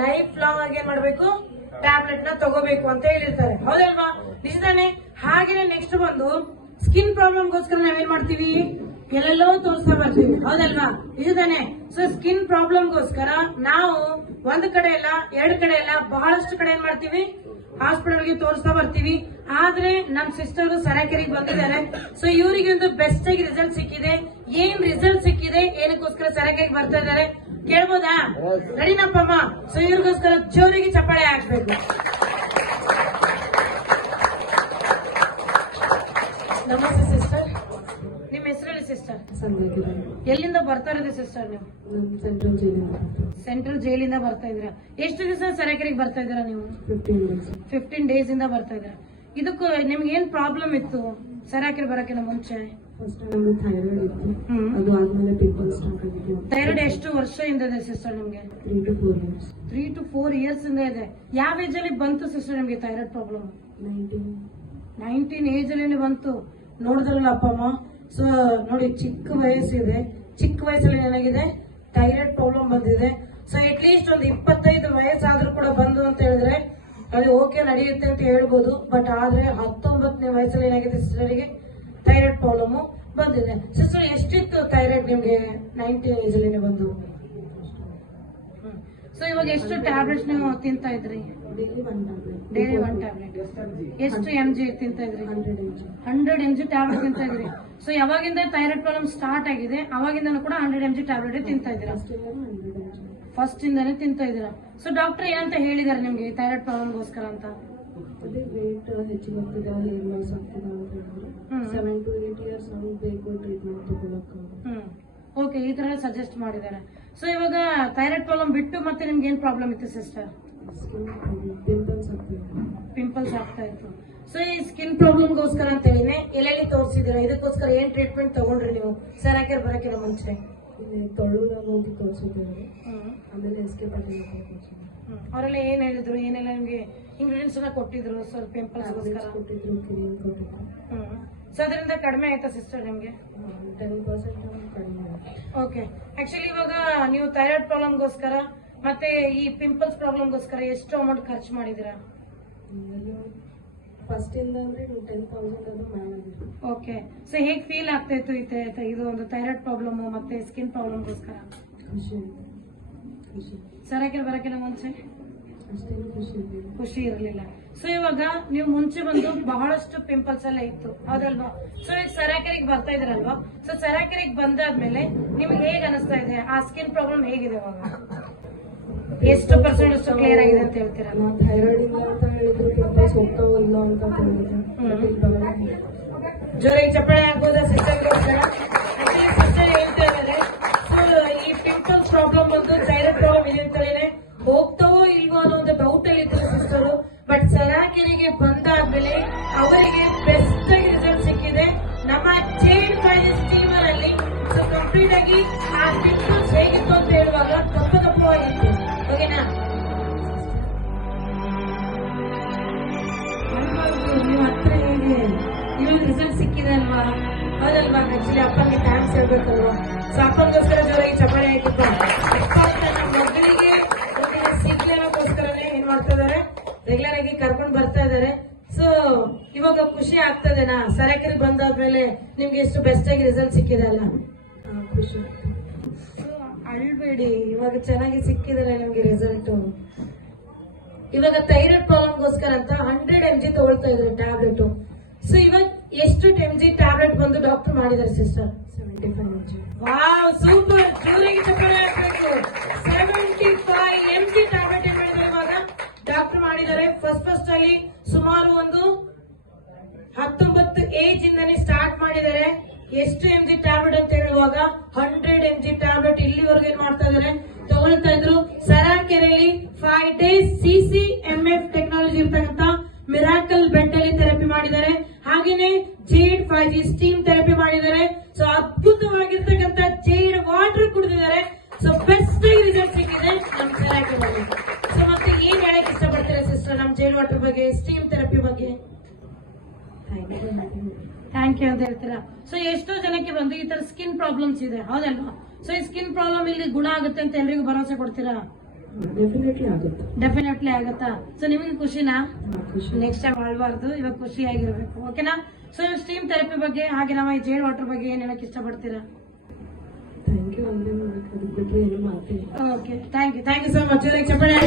Life long ಆಗಿ ಏನ್ ಮಾಡ್ಬೇಕು, ಟ್ಯಾಬ್ಲೆಟ್ ನ ತಗೋಬೇಕು ಅಂತ ಹೇಳಿರ್ತಾರೆ, ಹೌದಲ್ವಾ? ನಿಜತಾನೆ. ಹಾಗೇನೆ ನೆಕ್ಸ್ಟ್ ಬಂದು ಸ್ಕಿನ್ ಪ್ರಾಬ್ಲಮ್ಗೋಸ್ಕರ ನಾವೇನ್ ಮಾಡ್ತೀವಿ, ಎಲ್ಲೆಲ್ಲೋ ತೋರಿಸ್ತಾ ಬರ್ತೀವಿ, ಹೌದಲ್ವಾ? ನಿಜತಾನೆ. ಸೊ ಸ್ಕಿನ್ ಪ್ರಾಬ್ಲಮ್ಗೋಸ್ಕರ ನಾವು ಒಂದ್ ಕಡೆ ಇಲ್ಲ, ಎರಡ್ ಕಡೆ ಇಲ್ಲ, ಬಹಳಷ್ಟು ಕಡೆ ಏನ್ ಮಾಡ್ತೀವಿ, ಹಾಸ್ಪಿಟಲ್ಗೆ ತೋರಿಸ್ತಾ ಬರ್ತೀವಿ. ಆದ್ರೆ ನಮ್ ಸಿಸ್ಟರ್ ಸರಾಕೆರೆಗೆ ಬಂದಿದ್ದಾರೆ. ಸೊ ಇವರಿಗೆ ಒಂದು ಬೆಸ್ಟ್ ಆಗಿ ರಿಸಲ್ಟ್ ಸಿಕ್ಕಿದೆ. ಏನ್ ರಿಸಲ್ಟ್ ಸಿಕ್ಕಿದೆ, ಏನಕ್ಕೋಸ್ಕರ ಸರಾಕೆರೆಗೆ ಬರ್ತಾ ಇದ್ದಾರೆ ಕೇಳ್ಬೋದಾ? ರೆಡಿನಪ್ಪಮ್ಮ? ಸೊ ಇವ್ರಿಗೋಸ್ಕರ ಜೋರಿಗೆ ಚಪ್ಪಾಳೆ ಹಾಕ್ಬೇಕು. ನಮಸ್ತೆ ಸಿಸ್ಟರ್, ನಿಮ್ ಹೆಸರಲ್ಲಿ ಸಿಸ್ಟರ್? ಎಲ್ಲಿಂದ ಬರ್ತಾ ಇರೋದು ಸಿಸ್ಟರ್ ನೀವು? ಸೆಂಟ್ರಲ್ ಜೈಲಿಂದ ಬರ್ತಾ ಇದ್ರ. ಎಷ್ಟು ದಿವಸ ಸರಾಕೆರೆಗೆ ಬರ್ತಾ ಇದ್ದೀರಾ ನೀವು? 15 ಡೇಸ್ ಇಂದ ಬರ್ತಾ ಇದ್ರ. ಇದಕ್ಕೂ ನಿಮ್ಗೆ ಏನ್ ಪ್ರಾಬ್ಲಮ್ ಇತ್ತು ಸರಾಕೆರೆ ಬರಕ್ಕಿಂತ ಮುಂಚೆ? ಥೈರಾಯ್ಡ್ ಎಷ್ಟು ವರ್ಷದಿಂದ ಇದೆ ಸಿಸ್ಟರ್ ನಿಮ್ಗೆ? 3 to 4 years ಇಂದ ಇದೆ. ಯಾವ ಏಜ್ ಅಲ್ಲಿ ಬಂತು ಸಿಸ್ಟರ್ ನಿಮ್ಗೆ ಥೈರಾಯ್ಡ್ ಪ್ರಾಬ್ಲಮ್? 19 ಏಜ್ ಅಲ್ಲಿ ಬಂತು. ನೋಡಿದ್ರಲ್ಲ ಅಪ್ಪ ಅಮ್ಮ. ಸೊ ನೋಡಿ, ಚಿಕ್ಕ ವಯಸ್ಸಿದೆ, ಚಿಕ್ಕ ವಯಸ್ಸಲ್ಲಿ ಏನಾಗಿದೆ, ಥೈರಾಯ್ಡ್ ಪ್ರಾಬ್ಲಮ್ ಬಂದಿದೆ. ಸೊ ಅಟ್ ಲೀಸ್ಟ್ ಒಂದು 25 ವಯಸ್ಸಾದ್ರೂ ಕೂಡ ಬಂದು ಅಂತ ಹೇಳಿದ್ರೆ ಅದು ಓಕೆ ನಡೆಯುತ್ತೆ ಅಂತ ಹೇಳ್ಬೋದು. ಬಟ್ ಆದ್ರೆ 19ನೇ ವಯಸ್ಸಲ್ಲಿ ಏನಾಗಿದೆ ಸಿಸ್ಟರ್ಗೆ ಥೈರಾಯ್ಡ್ ಪ್ರಾಬ್ಲಮ್ ಬಂದಿದೆ. ಸಿಸ್ಟರ್ ಎಷ್ಟಿತ್ತು ಥೈರಾಯ್ಡ್ ನಿಮ್ಗೆ 19 ಏಜ್ ಅಲ್ಲಿ ಬಂದು? ಸೊ ಇವಾಗ ಎಷ್ಟು ಟ್ಯಾಬ್ಲೆಟ್ಸ್ ನೀವು ತಿಂತಾ ಇದ್ರಿ? Daily 1 tablet. ಎಷ್ಟು mg ತಿಂತಾ ಇದ್ರಿ? 100 mg ಟ್ಯಾಬ್ಲೆಟ್ ತಿಂತಾ ಇದ್ರಿ. ಸೊ ಯಾವಾಗಿಂದ ಥೈರಾಯ್ಡ್ ಪ್ರಾಬ್ಲಮ್ ಸ್ಟಾರ್ಟ್ ಆಗಿದೆ ಅವಾಗಿಂದ ಕೂಡ 100 mg ಟ್ಯಾಬ್ಲೆಟ್ ತಿಂತಾ ಇದ್ದೀರಾ? ಫಸ್ಟ್ ಇಂದಾನೆ ತಿಂತಾ ಇದ್ದೀರಾ. ಸೊ ಡಾಕ್ಟರ್ ಏನಂತ ಹೇಳಿದಾರೆ ನಿಮ್ಗೆ ಥೈರಾಯ್ಡ್ ಪ್ರಾಬ್ಲಮ್ಗೋಸ್ಕರ ಅಂತ? ಓಕೆ, ಈ ತರ ಸಜೆಸ್ಟ್ ಮಾಡಿದ್ದಾರೆ. ಸೊ ಇವಾಗ ಥೈರಾಯ್ಡ್ ಪ್ರಾಬ್ಲಮ್ ಬಿಟ್ಟು ಮತ್ತೆ ನಿಮ್ಗೆ ಏನ್ ಪ್ರಾಬ್ಲಮ್ ಇತ್ತು ಸಿಸ್ಟರ್? ಪಿಂಪಲ್ಸ್ ಆಗ್ತಾ ಇತ್ತು. ಸೊ ಈ ಸ್ಕಿನ್ ಪ್ರಾಬ್ಲಮ್ಗೋಸ್ಕರ ಅಂತ ಹೇಳಿನೇ ಎಲ್ಲೆಲ್ಲಿ ತೋರಿಸಿದಿರ? ಇದಕ್ಕೋಸ್ಕರ ಏನ್ ಟ್ರೀಟ್ಮೆಂಟ್ ತಗೊಂಡ್ರಿ ನೀವು ಸರಾಕೆರೆ ಬರಕ್ಕಿಂತ ಮುಂಚೆ? ಅವರೆಲ್ಲ ಏನ್ ಹೇಳಿದ್ರು, ಏನೆಲ್ಲ ನಿಮ್ಗೆ ಇಂಗ್ರೀಡಿಯೆಂಟ್ಸ್ ಎಲ್ಲ ಕೊಟ್ಟಿದ್ರು? ಸ್ವಲ್ಪ ಪಿಂಪಲ್ಸ್ಗೋಸ್ಕರ ಸೊ ಅದರಿಂದ ಕಡಿಮೆ ಆಯ್ತಾ ಸಿಸ್ಟರ್ ನಿಮ್ಗೆ? 10% ಓಕೆ. ಆಕ್ಚುಲಿ ಇವಾಗ ನೀವು ಥೈರಾಯ್ಡ್ ಪ್ರಾಬ್ಲಮ್ಗೋಸ್ಕರ ಮತ್ತೆ ಈ ಪಿಂಪಲ್ಸ್ ಪ್ರಾಬ್ಲಮ್ಗೋಸ್ಕರ ಎಷ್ಟು ಅಮೌಂಟ್ ಖರ್ಚು ಮಾಡಿದಿರಾ? ಫಸ್ಟ್ ಇಂದ ಅಂದ್ರೆ 10,000 ಓಕೆ. ಸೊ ಹೇಗ್ ಫೀಲ್ ಆಗ್ತಾ ಇತ್ತು ಇದು ಒಂದು ಥೈರಾಯ್ಡ್ ಪ್ರಾಬ್ಲಮ್ ಮತ್ತೆ ಸ್ಕಿನ್ ಪ್ರಾಬ್ಲಮ್ಗೋಸ್ಕರ? ಸರಾಕೆರೆ ಬರಕ್ಕಿಂತ ಮುಂಚೆ ಖುಷಿ ಇರಲಿಲ್ಲ. ಸೊ ಇವಾಗ ನೀವು ಮುಂಚೆ ಬಂದು ಬಹಳಷ್ಟು ಪಿಂಪಲ್ಸ್ ಎಲ್ಲ ಇತ್ತು, ಹೌದಲ್ವಾ? ಸೊ ಈಗ ಸರಾಕೆರೆಗೆ ಬರ್ತಾ ಇದ್ರಲ್ವಾ? ಸೊ ಸರಾಕೆರೆಗೆ ಬಂದಾದ್ಮೇಲೆ ನಿಮ್ಗೆ ಹೇಗ್ ಅನಿಸ್ತಾ ಇದೆ? ಆ ಸ್ಕಿನ್ ಪ್ರಾಬ್ಲಮ್ ಹೇಗಿದೆ ಇವಾಗ? ಎಷ್ಟು ಪರ್ಸೆಂಟ್ ಅಷ್ಟು ಕ್ಲಿಯರ್ ಆಗಿದೆ ಅಂತ ಹೇಳ್ತೀರಾ? ಥೈರಾಯ್ಡ್ ಇಲ್ಲ ಅಂತ ಹೇಳಿದ್ರು, ಪಿಂಪಲ್ಸ್ ಹೋಗ್ತಾವೋ ಇಲ್ಲ ಅಂತ ಜೋರಾಗಿ ಚಪ್ಪಾಳೆ ಹಾಕೋದಾ ಸಿಸ್ಟರ್ಗೋಸ್ಕರ? ಸಿಸ್ಟರ್ ಹೇಳ್ತಾ ಇದ್ದಾರೆ, ಸೊ ಈ ಪಿಂಪಲ್ಸ್ ಪ್ರಾಬ್ಲಮ್ ಬಂದು ಥೈರಾಯ್ಡ್ ಪ್ರಾಬ್ಲಮ್ ಇದೆ ಅಂತ ಹೇಳಿ ಹೋಗ್ತಾವೋ ಇಲ್ವೋ ಅನ್ನೋ ಒಂದು ಡೌಟ್ ಅಲ್ಲಿ ಇದ್ರು ಸಿಸ್ಟರ್. ಬಟ್ ಸರಾಕೆರೆಗೆ ಬಂದಾದ್ಮೇಲೆ ಅವರಿಗೆ ಬೆಸ್ಟ್ ಆಗಿ ರಿಸಲ್ಟ್ ಸಿಕ್ಕಿದೆ ನಮ್ಮ ಚೈಲ್ಡ್ ಫೈನಾನ್ಸ್ ಸ್ಟೀಮರ್ ಅಲ್ಲಿ. ಸೊ ಕಂಪ್ಲೀಟ್ ಆಗಿ ಆ ಪಿಂಪಲ್ಸ್ ಹೇಗಿತ್ತು ಅಂತ ಹೇಳುವಾಗ ದಪ್ಪವಾಗಿತ್ತು, ಓಕೆನಾ? ನೀವು ಹತ್ರ ಹೇಗೆ ಇವಾಗ ರಿಸಲ್ಟ್ ಸಿಕ್ಕಿದೆ ಅಲ್ವಾ? ಹೌದಲ್ವಾ? ಆಕ್ಚುಲಿ ಅಪ್ಪನಿಗೆ ಥ್ಯಾಂಕ್ಸ್ ಹೇಳ್ಬೇಕಲ್ವಾ? ಸೊ ಅಪ್ಪನಿಗೋಸ್ಕರ ಜೋರಾಗಿ ಚಪ್ಪಾಳೆ ಹಾಕಿಪ್ಪ. ಮಗಳಿಗೆ ಸಿಗ್ಲೇನೋಸ್ಕರನೇ ಏನ್ ಮಾಡ್ತಾ ಇದಾರೆ, ರೆಗ್ಯುಲರ್ ಆಗಿ ಕರ್ಕೊಂಡ್ ಬರ್ತಾ ಇದಾರೆ. ಸೊ ಇವಾಗ ಖುಷಿ ಆಗ್ತದೇನಾ ಸರಾಕೆರೆಗೆ ಬಂದಾದ್ಮೇಲೆ ನಿಮ್ಗೆ ಎಷ್ಟು ಬೆಸ್ಟ್ ಆಗಿ ರಿಸಲ್ಟ್ ಸಿಕ್ಕಿದೆ ಅಲ್ಲ? ಖುಷಿ. ಅಳ್ಬೇಡಿ, ಇವಾಗ ಚೆನ್ನಾಗಿ ಸಿಕ್ಕಿದ್ರೆ ನಿಮ್ಗೆ ರಿಸಲ್ಟ್. ಇವಾಗ ಥೈರಾಯ್ಡ್ ಪ್ರಾಬ್ಲಮ್ಗೋಸ್ಕರ ಅಂತ 100 mg ತಗೊಳ್ತಾ ಇದ್ರೆ ಟ್ಯಾಬ್ಲೆಟ್. ಸೊ ಇವಾಗ ಎಷ್ಟು mg ಟ್ಯಾಬ್ಲೆಟ್ ಬಂದು ಡಾಕ್ಟರ್ ಮಾಡಿದಾರೆ ಸಿಸ್ಟರ್? 75 mg. ವಾವ್, ಸೂಪರ್, ಜೋರಾಗಿ ಚಪ್ಪಾಳೆ ಹಾಕ್ಬೇಕು. 75 mg ಟ್ಯಾಬ್ಲೆಟ್ ಏನ್ ಮಾಡಿದ್ದಾರೆ ಇವಾಗ ಡಾಕ್ಟರ್ ಮಾಡಿದ್ದಾರೆ. ಫಸ್ಟ್ ಅಲ್ಲಿ ಸುಮಾರು ಒಂದು 19 ಏಜ್ ಇಂದಾನೆ ಸ್ಟಾರ್ಟ್ ಮಾಡಿದ್ದಾರೆ. ಎಷ್ಟು mg ಟ್ಯಾಬ್ಲೆಟ್ ಅಂತ ಹೇಳುವಾಗ 100 mg ಟ್ಯಾಬ್ಲೆಟ್ ಇಲ್ಲಿವರೆಗೂ ಏನ್ ಮಾಡ್ತಾ ಇದಾರೆ, ತಗೊಳ್ತಾ ಇದ್ರು. ಸರಾಕೆರೆಯಲ್ಲಿ 5 days CCMF ಟೆಕ್ನಾಲಜಿ ಇರ್ತಕ್ಕಂಥ ಮಿರಾಕಲ್ ಬೆಡ್ ಅಲ್ಲಿ ಥೆರಪಿ ಮಾಡಿದ್ದಾರೆ. ಹಾಗೇನೆ ಜೇಡ್ 5G ಸ್ಟೀಮ್ ಥೆರಪಿ ಮಾಡಿದ್ದಾರೆ. ಸೊ ಅದ್ಭುತವಾಗಿರ್ತಕ್ಕಂಥ ಜೇಡ್ ವಾಟರ್ ಕುಡಿದಿದ್ದಾರೆ. ಸೊ ಬೆಸ್ಟ್ ರಿಸಲ್ಟ್ ಸಿಕ್ಕಿದೆ ನಮ್ಮ ಸರಾಕೆರೆಯಲ್ಲಿ. ಸೊ ಮತ್ತೆ ಏನ್ ಹೇಳಕ್ ಇಷ್ಟಪಡ್ತೀರಾ ಸಿಸ್ಟರ್ ನಮ್ ಜೇಡ್ ವಾಟರ್ ಬಗ್ಗೆ, ಸ್ಟೀಮ್ ಥೆರಪಿ ಬಗ್ಗೆ? ಥ್ಯಾಂಕ್ ಯು ಅಂತ ಹೇಳ್ತೀರಾ. ಸೊ ಎಷ್ಟೋ ಜನಕ್ಕೆ ಬಂದು ಈ ತರ ಸ್ಕಿನ್ ಪ್ರಾಬ್ಲಮ್ಸ್ ಇದೆ, ಹೌದಲ್ವಾ? ಸೊ ಈ ಸ್ಕಿನ್ ಪ್ರಾಬ್ಲಮ್ ಇಲ್ಲಿ ಗುಣ ಆಗುತ್ತೆ ಅಂತ ಎಲ್ರಿಗೂ ಭರವಸೆ ಕೊಡ್ತೀರಾ? ಡೆಫಿನೆಟ್ಲಿ ಆಗುತ್ತೆ. ಡೆಫಿನೆಟ್ಲಿ ಆಗುತ್ತಾ? ಸೊ ನಿಮಗೆ ಖುಷಿನಾ? ಖುಷಿ. ನೆಕ್ಸ್ಟ್ ಟೈಮ್ ಅಳ್ಬಾರ್ದು, ಇವಾಗ ಖುಷಿಯಾಗಿರ್ಬೇಕು. ಓಕೆನಾ? ಸೊ ಸ್ಟೀಮ್ ಥೆರಪಿ ಬಗ್ಗೆ ಹಾಗೆ ನಮ್ಮ ಈ ಜೇಡ್ ವಾಟರ್ ಬಗ್ಗೆ ಏನ್ ಹೇಳಕ್ ಇಷ್ಟಪಡ್ತೀರಾ? Thank you. ಅದ್ರ ಬಿಟ್ರೆ ಏನು ಮಾತಿಲ್ಲ. Okay, thank you so much. ಚಪ್ಪಾಳೆ